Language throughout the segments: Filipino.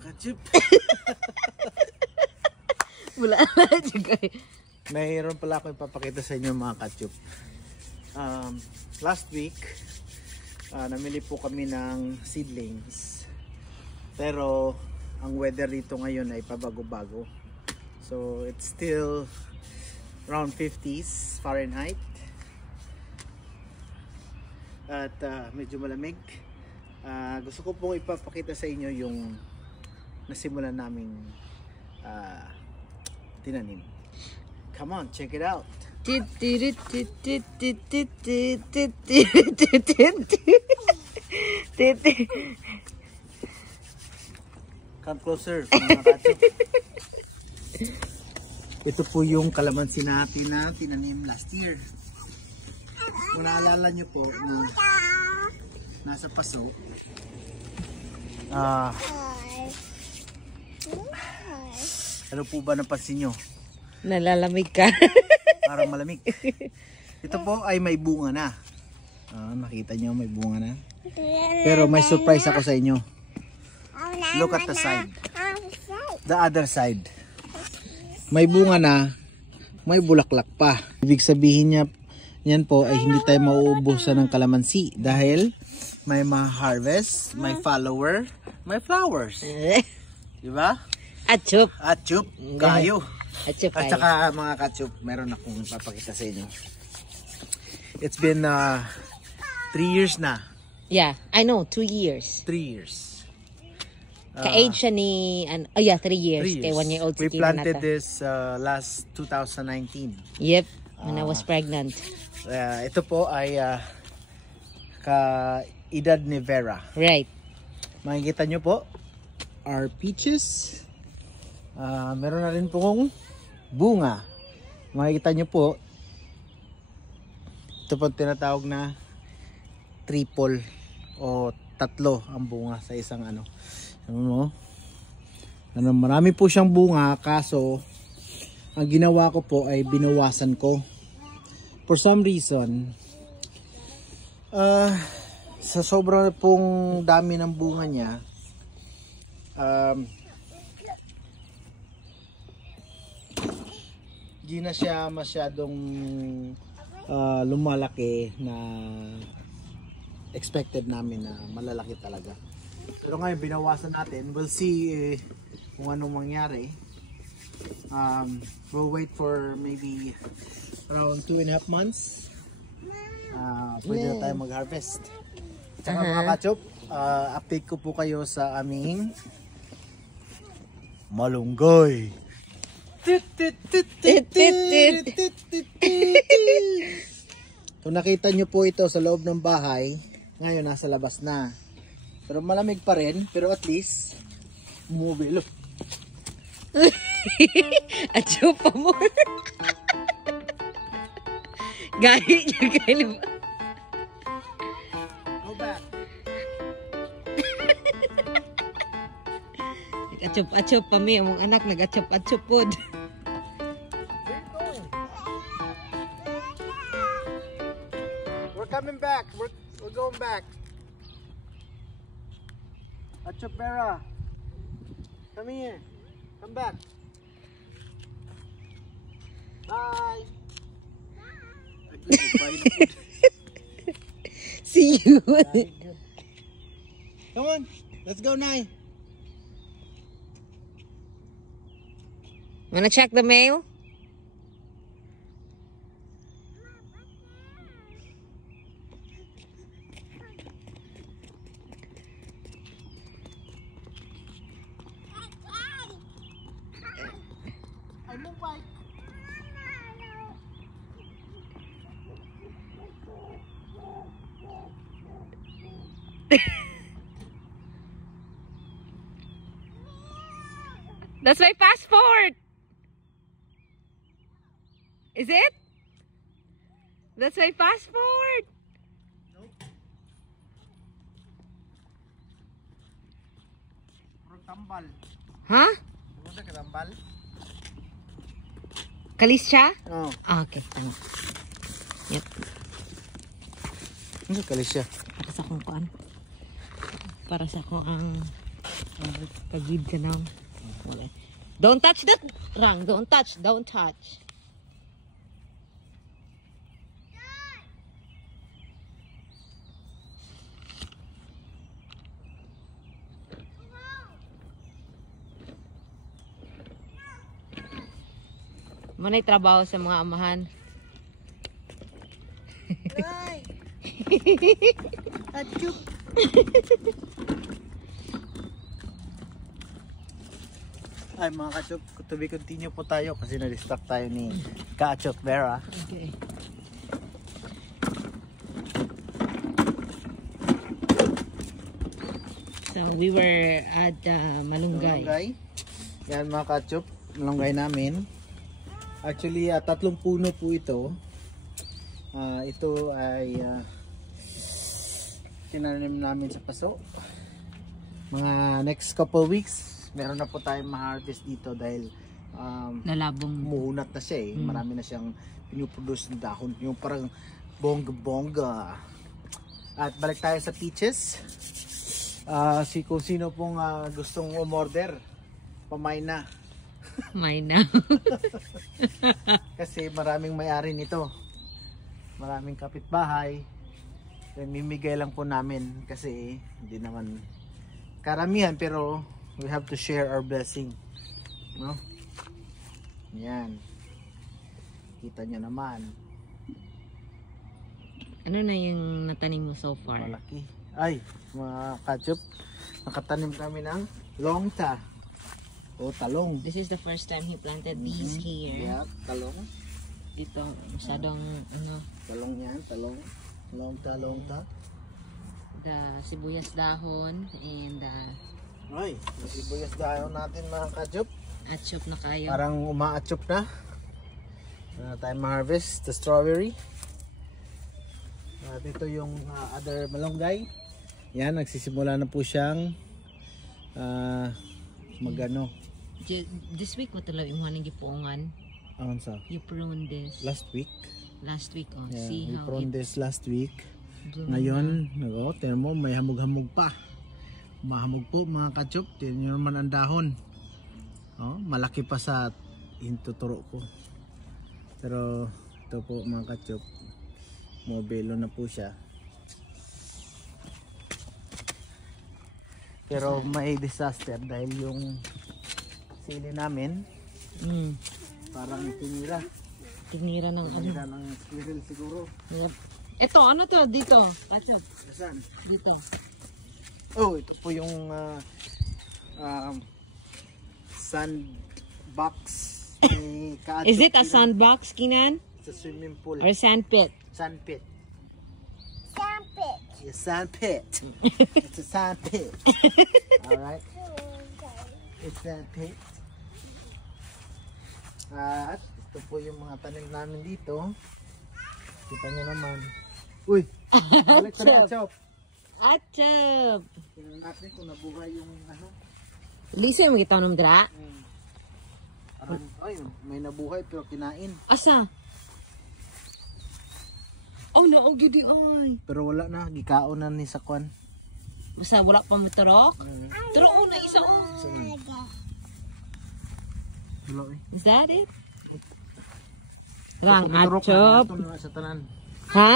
Ketchup. Wala na juga. Mayroon pala ako ipapakita sa inyo mga ketchup. Last week, namili po kami ng seedlings. Pero ang weather dito ngayon ay pabago-bago. So it's still around 50s Fahrenheit. At medyo malamig. Gusto ko pong ipapakita sa inyo yung nasimulan naming tinanim. Come on, check it out. Come closer, mga ketchup. Ito po yung kalamansi natin na tinanim last year. Kung naalala nyo po na nasa paso, ano po ba napansin nyo? Nalalamig ka. Parang malamig. Ito po ay may bunga na. Nakita nyo may bunga na. Pero may surprise ako sa inyo. Look at the side. The other side. May bunga na, may bulaklak pa. Ibig sabihin niya, yan po ay hindi tayo mauubusan ng kalamansi dahil may ma-harvest, may follower, may flowers. Diba? Atchup. Atchup, kayo. Atchup. At saka mga ketchup, meron akong papakita sa inyo. It's been 3 years na. Yeah, I know, 2 years. 3 years. Ka-age siya ni, 3 years. 3 years. Kay 1 year old si We planted Kinata. this last 2019. Yep, when I was pregnant. Ito po ay ka-edad ni Vera. Right. Makikita nyo po, our peaches. Meron na rin pong bunga. Makikita nyo po, ito po tinatawag na triple o tatlo ang bunga sa isang ano. Marami po siyang bunga, kaso ang ginawa ko po ay binawasan ko. For some reason, sa sobrang pong dami ng bunga niya, di na siya masyadong lumalaki na expected namin na malalaki talaga. Pero ngayon binawasan natin. We'll see kung anong mangyari. We'll wait for maybe around 2.5 months. Pwede na tayo mag-harvest. Tsaka mga ketchup, update ko po kayo sa aming malunggay. Kung nakita nyo po ito sa loob ng bahay, ngayon nasa labas na. Pero malamig pa rin, pero at least bumubilo. Atchup pa mo. Gahi niya kayo. Go back. Nag-atchup pa mi. Among anak nag-atchup po. We're coming back. We're going back. Achapera, come here. Come back. Bye. See you. Come on, let's go, Nai. Wanna check the mail? That's my passport. Is it? That's my passport. Nope. Tambal. Huh? Pumunta ka tambal? Kalis siya? Oo. Ah, okay. Tama. Yep. Ano kalis siya? Para sa kung kuan. Para sa kung ang Pagid ka na. Don't touch that, Rang. Don't touch. Don't touch. Manay trabaho sa mga amahan. Ay! Achuk! Ay mga Kachop, to be continue po tayo kasi na-distract tayo ni Kachop Vera. Okay. So we were at Malunggay. Malunggay. Yan mga Kachop, malunggay namin. Actually, 3 puno po ito. Ito ay tinanim namin sa paso. Mga next couple weeks, meron na po tayong ma-harvest dito dahil Lalabong. muunat na siya eh. Marami na siyang pinuproduce ng dahon. Yung parang bongga-bongga. At balik tayo sa peaches. Kung sino pong gustong umorder, pamay na. May na. Kasi maraming may-ari nito. Maraming kapitbahay. Mimigay lang po namin kasi hindi naman karamihan pero we have to share our blessing. No? Yan. Kita nyo naman. Ano na yung natanim mo so far? Malaki. Ay, mga Kachop, nakatanim kami ng longta. O talong. This is the first time he planted these here. Yeah, talong. Dito, masyadong ano, Talong yan, talong. Longta. the sibuyas dahon and Ay, sibuyas dahon natin mga Kachop. atchop na kayo. Parang uma-atchop na. Tayo ma-harvest the strawberry. At ito yung other malunggay. Yan, nagsisimula na po siyang magano. This week, what talaw yung hanang gipuungan? Ano sa? You pruned this Last week. last week. Oh, Yeah, see we how pruned it this last week. grew Ngayon, tingnan mo, may hamog-hamog pa. Mahamog po mga Kachop. Tingnan nyo naman ang dahon. Oh, malaki pa sa intuturo ko. Pero ito po mga Kachop, mobilo na po siya. Pero may disaster dahil yung sili namin Mm. parang tinira. Tinira ng ano. Tinira ng squirrel siguro. Ito, ano to? Dito. Atchop. Saan? Dito. Oh, ito po yung sandbox ni Kachop. Is it a sandbox, Kinan? It's a swimming pool. Or sand pit? Sand pit. Yes, sand pit. It's a sand pit. Alright. It's sand pit. At ito po yung mga tanim namin dito. Kita nyo naman. Uy! Balik ka na, Chop. Atchop! Tingnan natin kung nabuhay yung ano. Lisa yung magkita ng dra? Parang, ay, may nabuhay pero kinain. Asa? Oh, naog yun di ay. Pero wala na, gikaon na ni Sakwan. Basta wala pa mo turok? Turok una isa o. Wala eh. Is that it? Rang Turok na, atchop. inato na sa tanan. Ha?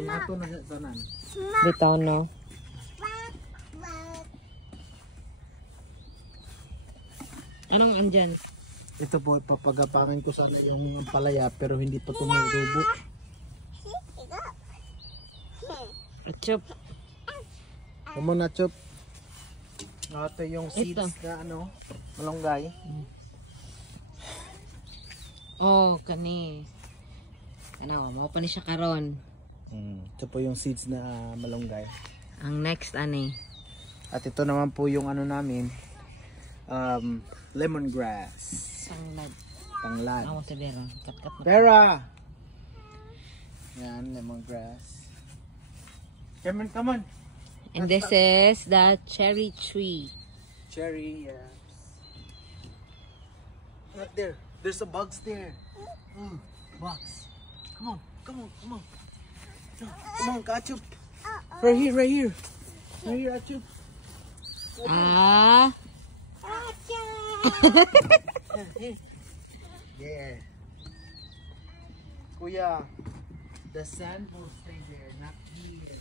Inato na sa tanan. Bitaw no. Anong andyan? Ito po, papagapangan ko sana yung palaya pero hindi pa tumutubo. Atchop. Come on, Chop. Ito yung seeds Ito. na ano, malunggay. Oh, kani. Ano, mo pa ni siya karon. Ito po yung seeds na malunggay. Ang next ani. At ito naman po yung ano namin, lemongrass. Sanglad. Tanglad. Ako sa Vera. Kat-kat na. Vera! Yan, lemongrass. Come on. And this is the cherry tree. Cherry, not there. There's a bugs there. Oh, bugs. Come on. No, come on, Kachop. Right here. Right here, Achop. Ah, There. Kuya, the sand will stay there, not here.